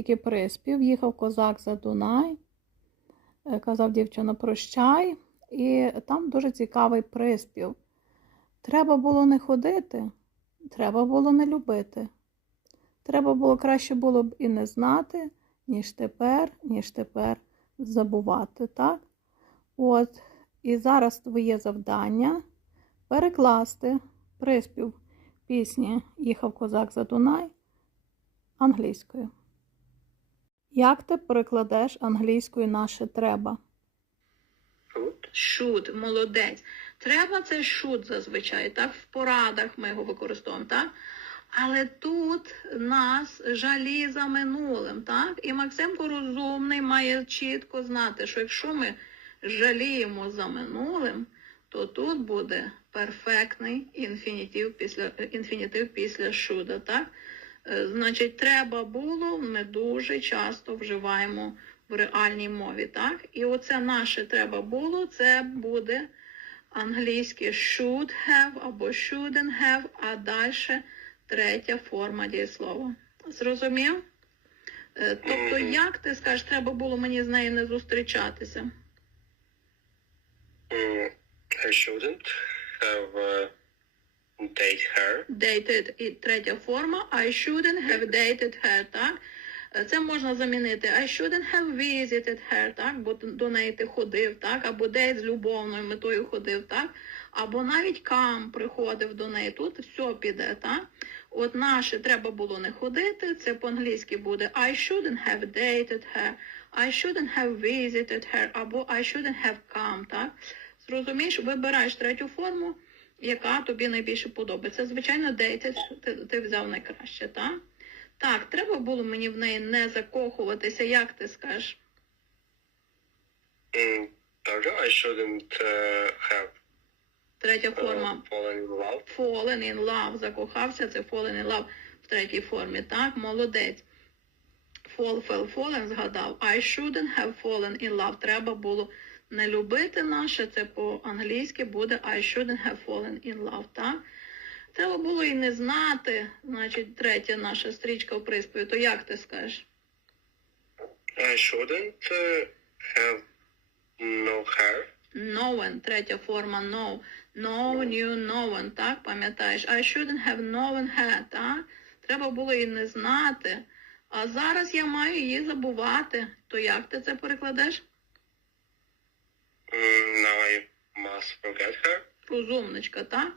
Тільки приспів, їхав козак за Дунай, е, казав дівчина прощай, і там дуже цікавий приспів. Треба було не ходити, треба було не любити. Треба було краще було б і не знати, ніж тепер, ніж тепер забувати, так? От, і зараз твоє завдання перекласти приспів пісні Їхав козак за Дунай англійською. Як ти перекладеш англійською наше треба? Should. Should, молодець. Треба це should зазвичай, так? В порадах ми його використовуємо, так? Але тут нас жалі за минулим, так? І Максимко розумний має чітко знати, що якщо ми жаліємо за минулим, то тут буде перфектний інфінітив після, інфінітив після should, так? Е, Значить, треба було, ми дуже часто вживаємо в реальній мові, так? І оце наше треба було, це буде англійське should have або shouldn't have, а далі третя форма дієслова. Зрозумів? Е, Тобто, як ти скажеш, треба було мені з нею не зустрічатися? I shouldn't have uh, date her. Dated і третя форма I shouldn't have dated her, так? Це можна замінити I shouldn't have visited her, так? Бо до неї ти ходив, так? Або date з любовною метою ходив, так? Або навіть come приходив до неї. Тут все піде, так? От наше треба було не ходити, це по-англійськи буде I shouldn't have dated her, I shouldn't have visited her, або I shouldn't have come, так? Зрозумієш, вибираєш третю форму, яка тобі найбільше подобається. Звичайно, dated ти, ти взяв найкраще, так? Так, треба було мені в неї не закохуватися, як ти скажеш? Mm, I shouldn't uh, have Третя uh, форма fallen in love. fallen in love, закохався, це fallen in love в третій формі, так? Молодець. Fall, fell, fallen згадав. I shouldn't have fallen in love. Треба було не любити наше, це по-англійськи буде I shouldn't have fallen in love, так? Треба було і не знати, значить, третя наша стрічка в приспіві. То як ти скажеш? I shouldn't uh, have no hair. Known, третя форма know. Know, knew, known, так, пам'ятаєш? I shouldn't have known her, так? Треба було і не знати. А зараз я маю її забувати. То як ти це перекладеш? Mm, now I must forget her. Розумничка, так?